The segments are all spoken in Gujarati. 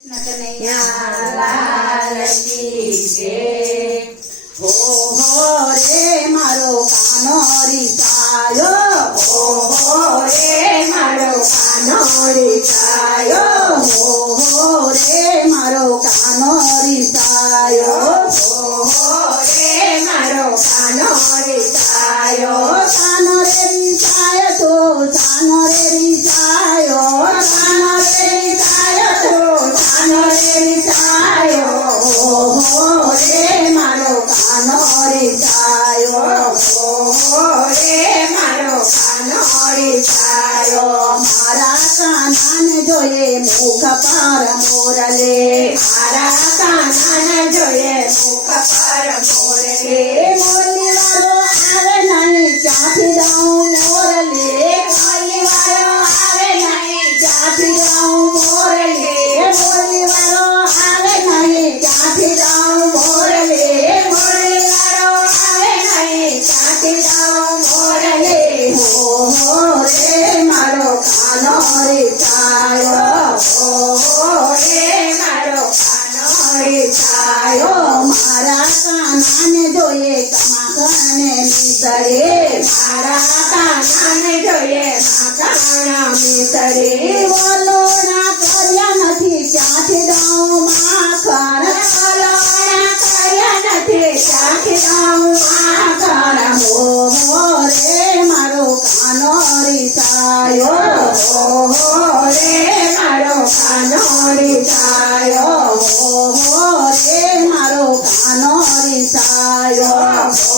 લાલ કી જય। હો રે મારો કાનો રીસાયો, હો રે મારો કાનો રીસાયો, હો રે મારો કાનો રીસાયો, હો રે મારો કાનો રીસાયો। કાનો રે રીસાયો તો કાનો રે રીસાયો, કાનો રે રીસાયો તો કાનો રે રીસાયો, હો રે મારો કાનો રીસાયો, હો રે મારો કાનો રીસાયો। મારા કાનાને જોઈએ મુખ પર મોરલે, મારા કાનાને જોઈએ મુખ પર મોરલે, મોરલી વાળો આવે નહીં ક્યાંથી જાઉં મોરલે, મોરલી વાળો આવે નહીં ક્યાંથી જાઉં મોરલે, મોરલી વાળો આવે નહીં ક્યાંથી જાઉં મોરલે, મોરલી વાળો આવે નહીં ક્યાંથી જાઉં મોરલે, હો રે મારો કાનો રીસાયો, હો રે મારો કાનો રીસાયો। મારા કાનાને જોઈએ માખણને મિસરે, મારા કાનાને જોઈએ માખણ મિસરે, વલોણા કર્યા નથી ક્યાંથી દઉં માખણ, વલોણા કર્યા નથી ક્યાંથી દઉં માખણ, હો રે મારો કાનો રીસાયો, હો રે મારો કાનો રીસાયો, હો રે મારો કાનો રીસાયો, હો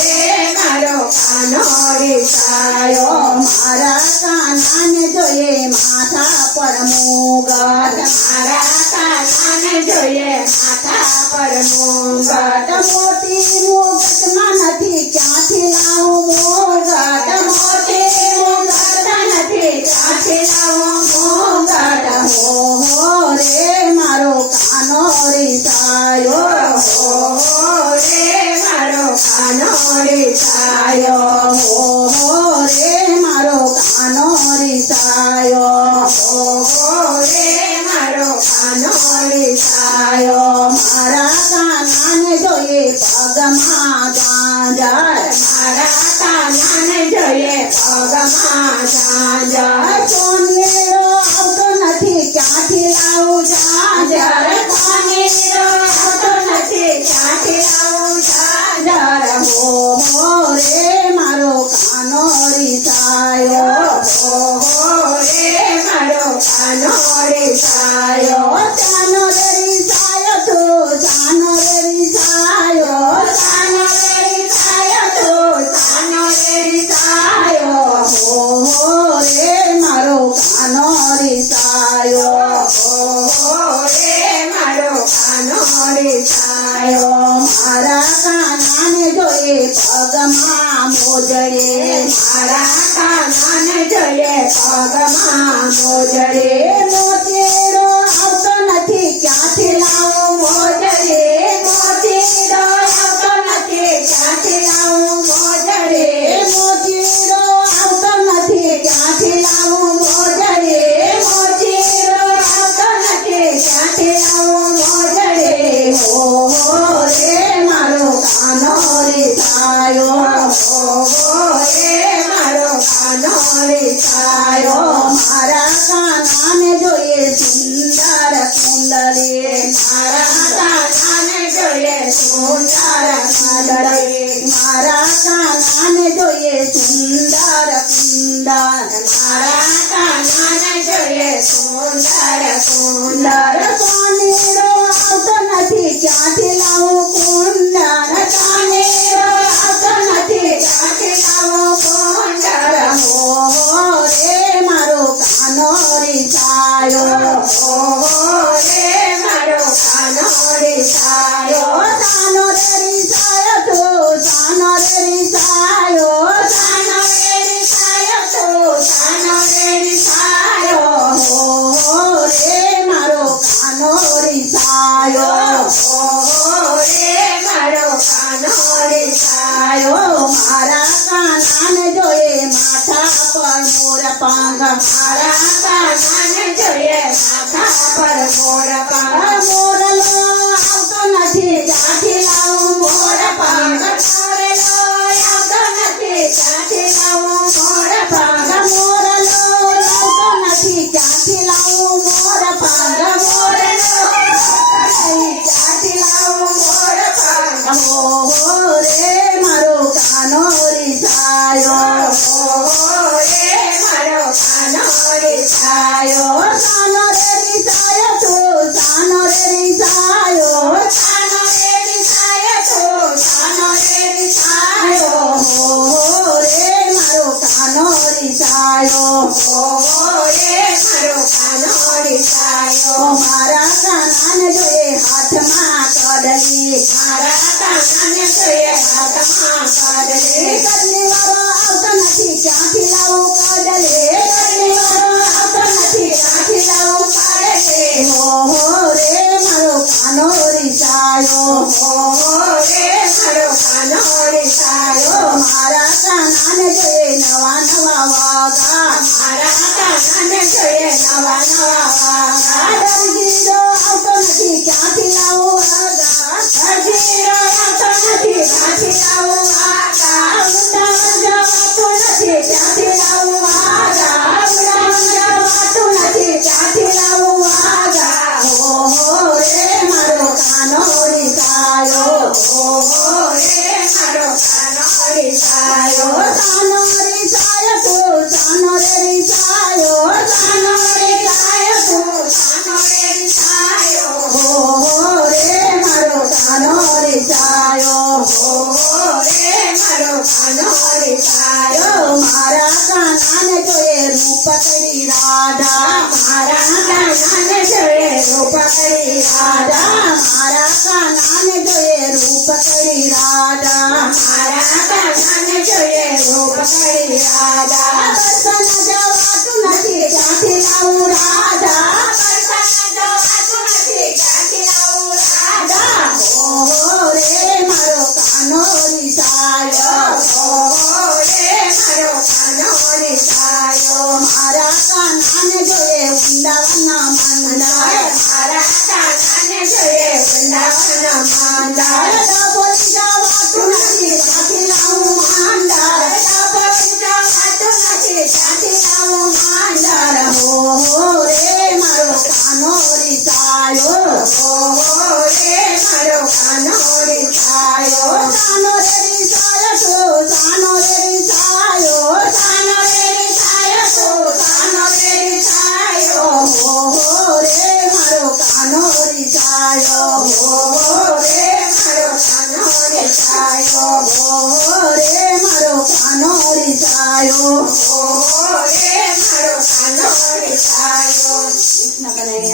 રે મારો કાનો રીસાયો। મારા કાનાને જોઈએ માથા પર મુગટ, મારા કાનાને જોઈએ માથા પર મુગટ, મોટી મુગટમાં નથી ક્યાંથી લાવું મુગટ, મોટી મુગટમાં નથી ક્યાંથી લાવું મુગટ, હો રે મારો કાનો રીસાયો, હો રે મારો કાનો રીસાયો, હો રે મારો કાનો રીસાયો, હો રે મારો કાનો રીસાયો। મારા કાનાને જોઈએ પગમાં ઝાંઝર, મારા કાનાને જોઈએ પગમાં ઝાંઝર, કોનેરો આવતો નથી ક્યાંથી લાવું ઝાંઝર, કોનેરો આવતો નથી ક્યાંથી લાવું ઝાંઝર, હો રે મારો કાનો રીસાયો, હો રે મારો કાનો રીસાયો। કાનો રે રીસાયો તો કાનો રે રીસાયો, કાનો રે રીસાયો તો કાનો રે રીસાયો, હો રે મારો કાનો રીસાયો, હો રે મારો કાનો રીસાયો। મારા કાનાને જોઈએ પગમાં મોજડે, મારા કાનાને જોઈએ પગમાં મોજડે, મોતીડો આવતો નથી ક્યાંથી લાવું મોજડે, મોતીડો આવતો નથી ક્યાંથી લાવું મોજડે, મોતીડો આવતો નથી ક્યાંથી લાવું મોજડે, મોતીડો આવતો નથી ક્યાંથી લાવું મોજડે, હો રે મારો કાનો રીસાયો, હો રે મારો કાનો રીસાયો। મારા કાનાને જોઈએ સુંદર કુંડલી, મારા કાનાને જોઈએ સુંદર કુંડલી, મારા કાનાને જોઈએ સુંદર કુંડલ, મારા કાનાને જોઈએ સુંદર કુંડલ, કોનેરો આવતો નથી ક્યાંથી લાવું કુંડલ, કોનેરો આવતો નથી ક્યાંથી લાવું કુંડલ, હો રે મારો કાનો રીસાયો, હો રે મારો કાનો રીસાયો। કાનો રે રીસાયો તો કાનો રે રીસાયો, કાનો રે રીસાયો તો કાનો રે રીસાયો, હો રે મારો કાનો રીસાયો, હો રે મારો કાનો રીસાયો। મારા કાનાને જોઈએ માથા પર મોર પાંખ, મારા કાનાને જોઈએ માથા પર મોર પંખ મોરલો આવતો નથી ક્યાંથી લાવું મોર પંખ મોરલો આવતો નથી ક્યાંથી લાવું મોર પંખ મોરલો આવતો નથી ક્યાંથી લાવું મોર પંખ મોરલો ક્યાંથી લાવું મોર પંખ હો રે મારો કાનો રીસાયો રે મારો કાનો રીસાયો કાનો રે રીસાયો તું કાનો રે રીસાયો કાનો રે રીસાયો તું કાનો રે રીસાયો રે મારો કાનો રીસાયો રે મારો કાનો રીસાયો મારા કાનાને જોઈએ હાથમાં કડલી મારા કાનાને જોઈએ હાથમાં કડલી કડલી વાળો આવતો નથી ક્યાંથી લાવું કડલી કડલી વાળો આવતો નથી ક્યાંથી લાવું કડલી રે મારો કાનો રીસાયો રે મારો કાનો રીસાયો મારા કાનાને જોઈએ નવા નવા વાગા મારા કાનાને જોઈએ નવા નવા વાગા દરજીરો આવતો નથી ક્યાંથી લાવું વાગા દરજીરો આવતો નથી ક્યાંથી લાવું વાગા ઉડાવણ જવાતું નથી ક્યાંથી લાવું વાગા ઉડાવણ જવાતું નથી ક્યાંથી લાવું વાગા રે મારો કાનો રીસાયો રે મારો કાનો રીસાયો કાનો રીસાયો તું કાનો રે રીસાયો કાનો રીસાયો તું કાનો રે રીસાયો રે મારો કાનો રીસાયો રે મારો કાનો રીસાયો મારા કાનાને જોઈએ રૂપકડી રાધા મારા કાનાને જોઈએ રૂપકડી રાધા મારા કાનાને જોઈએ રૂપકડી રાધા મારા કાનાને જોઈએ રૂપકડી રાધા દર્શન જવાતું નથી ક્યાંથી લાવું રાધા દર્શન જવાતું નથી ક્યાંથી લાવું રાધા રે મારો કાનો રીસાયો રે મારો કાનો રીસાયો મારા કાનાને જોઈએ વૃંદાવનના મંદાર મારા કાનાને જોઈએ વૃંદાવનના મંદાર બોલી જવાતું નથી ક્યાંથી લાવું મંદાર બોલી જવાતું નથી ક્યાંથી લાવું મંદાર રે મારો કાનો રીસાયો રે મારો કાનો રીસાયો કાનો રે રીસાયો તું કાનો રે રીસાયો કાનો રે રીસાયો તું કાનો રે રીસાયો રે મારો કાનો રીસાયો રે મારો કાનો રીસાયો રે મારો કાનો રીસાયો રે મારો કાનો રીસાયો કૃષ્ણ કનૈયા